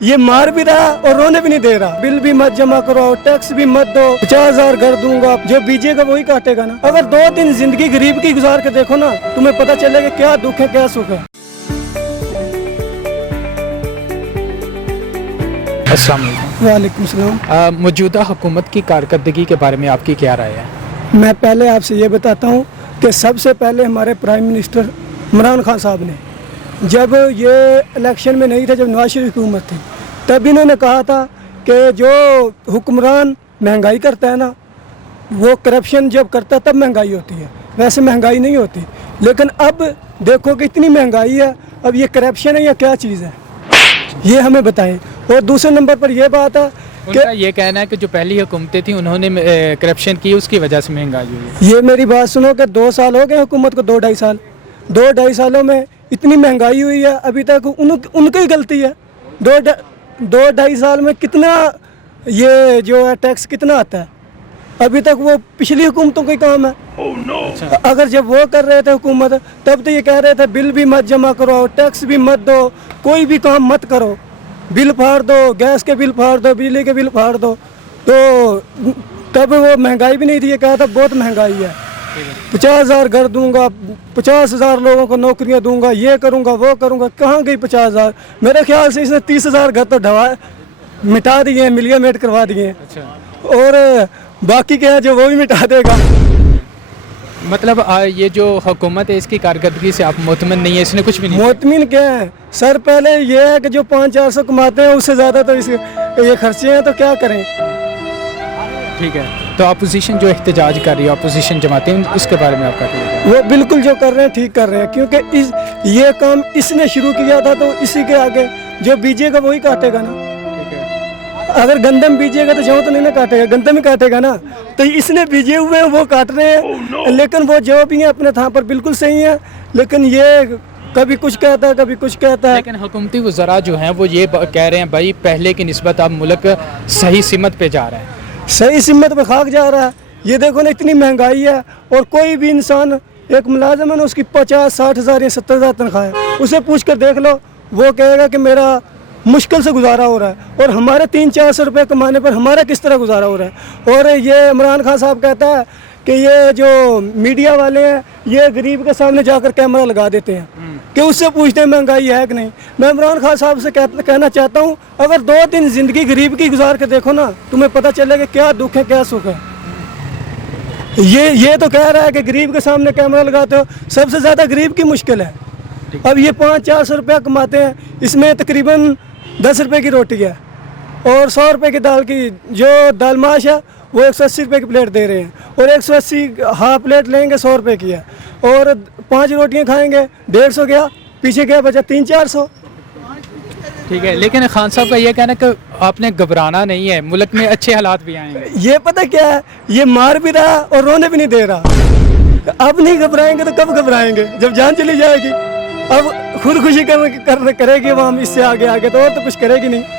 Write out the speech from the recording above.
ये मार भी रहा और रोने भी नहीं दे रहा। बिल भी मत जमा करो, टैक्स भी मत दो, 50,000 घर दूंगा, जो बीजेगा वही काटेगा ना। अगर 2 दिन जिंदगी गरीब की गुजार के देखो ना, तुम्हें पता चलेगा क्या दुख है क्या सुख है। अस्सलाम वालेकुम। वालेकुम सलाम। मौजूदा हुकूमत की कारकर्दगी के बारे में आपकी क्या राय है? मैं पहले आपसे ये बताता हूँ कि सबसे पहले हमारे प्राइम मिनिस्टर इमरान खान साहब ने, जब ये इलेक्शन में नहीं थे, जब नवाज शरीफ की हुकूमत थी, तब इन्होंने कहा था कि जो हुक्मरान महंगाई करता है ना, वो करप्शन जब करता है तब महंगाई होती है, वैसे महंगाई नहीं होती। लेकिन अब देखो कि इतनी महंगाई है, अब ये करप्शन है या क्या चीज़ है, ये हमें बताएं। और दूसरे नंबर पर यह बात है उनका ये कहना है कि जो पहली हुकूमतें थी उन्होंने करप्शन की, उसकी वजह से महंगाई हुई है। ये मेरी बात सुनो कि 2 साल हो गए हुकूमत को, 2-2.5 साल, 2-2.5 सालों में इतनी महंगाई हुई है, अभी तक उनकी ही गलती है। 2-2.5 साल में कितना ये जो है टैक्स कितना आता है, अभी तक वो पिछली हुकूमतों का ही काम है। अच्छा। अगर जब वो कर रहे थे हुकूमत, तब तो ये कह रहे थे बिल भी मत जमा करो, टैक्स भी मत दो, कोई भी काम मत करो, बिल फाड़ दो, गैस के बिल फाड़ दो, बिजली के बिल फाड़ दो। तो तब वो महंगाई भी नहीं थी, ये कहा था बहुत महंगाई है, 50,000 घर दूंगा, 50,000 लोगों को नौकरियां दूंगा, ये करूंगा वो करूंगा। कहाँ गई 50,000? मेरे ख्याल से इसने 30,000 घर तो मिटा दिए हैं, मिलिया मेट करवा दिए हैं। अच्छा। और बाकी क्या है जो वो भी मिटा देगा। मतलब ये जो हुकूमत है इसकी कारकर्दगी से आप मुतमिन नहीं है? इसने कुछ भी नहीं मुतमिन क्या है सर? पहले ये है कि जो 500-400 कमाते हैं उससे ज़्यादा तो ये खर्चे हैं, तो क्या करें। ठीक है, तो अपोजिशन जो एहतजाज कर रही है, अपोजिशन जमातें, उसके बारे में आपका क्या है? वो बिल्कुल जो कर रहे हैं ठीक कर रहे हैं, क्योंकि ये काम इसने शुरू किया था, तो इसी के आगे जो बीजेगा वही काटेगा ना। ठीक है। अगर गंदम बीजेगा तो जो तो नहीं ना काटेगा, गंदम ही काटेगा ना। तो इसने बीजे हुए हैं, वो काट रहे हैं। लेकिन वो जो भी हैं अपने थां पर बिल्कुल सही है, लेकिन ये कभी कुछ कहता है कभी कुछ कहता है। लेकिन हुकूमती वज़रा जो हैं वो ये कह रहे हैं भाई पहले की निस्बत अब मुल्क सही सिमत पे जा रहा है। सही सिमत पे खाक जा रहा है। ये देखो ना, इतनी महंगाई है, और कोई भी इंसान, एक मुलाजिम है ना, उसकी 50-60 हज़ार या 70,000 तनख्वाह है, उसे पूछ कर देख लो, वो कहेगा कि मेरा मुश्किल से गुजारा हो रहा है। और हमारे 300-400 रुपये कमाने पर हमारा किस तरह गुजारा हो रहा है। और ये इमरान खान साहब कहता है कि ये जो मीडिया वाले हैं, ये गरीब के सामने जाकर कैमरा लगा देते हैं कि उससे पूछते हैं महंगाई है कि नहीं। मैं इमरान खान साहब से कहना चाहता हूँ, अगर 2 दिन ज़िंदगी गरीब की गुजार के देखो ना, तुम्हें पता चलेगा क्या दुख है क्या सुख है। ये तो कह रहा है कि गरीब के सामने कैमरा लगाते हो, सबसे ज़्यादा गरीब की मुश्किल है। अब ये 500-400 रुपया कमाते हैं, इसमें तकरीबन 10 रुपये की रोटी है, और 100 रुपये की दाल की जो दाल माश है वो 180 रुपये की प्लेट दे रहे हैं, और 180 हाफ प्लेट लेंगे 100 रुपये की है, और 5 रोटियां खाएंगे 150 गया, पीछे क्या बचा 300-400। ठीक है, लेकिन खान साहब का ये कहना है कि आपने घबराना नहीं है, मुल्क में अच्छे हालात भी आएंगे। ये पता क्या है, ये मार भी रहा और रोने भी नहीं दे रहा। अब नहीं घबराएंगे तो कब घबराएंगे, जब जान चली जाएगी। अब खुदकुशी करेगी वो, हम इससे आगे आगे तो और तो कुछ करेगी नहीं।